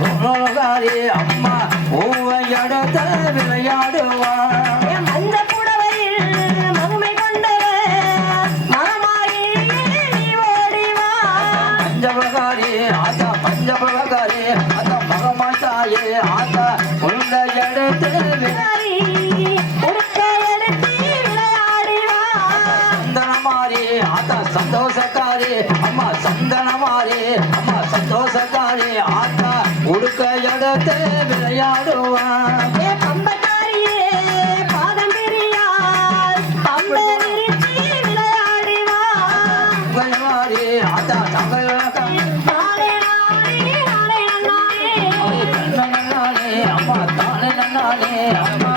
அம்மா துணோகாரி அம்மா பூவை எடுத்து விளையாடுவா பஞ்சபகாரி ஆத்தா மகமாத்தாயே ஆத்தா உள்ள எடுத்து வி- சந்தனமாரி ஆத்தா சந்தோஷக்காரி அம்மா சந்தனமாரி முழுக்க இடத்தை விளையாடுவான் அம்மா தானே நன்னாலே அம்மா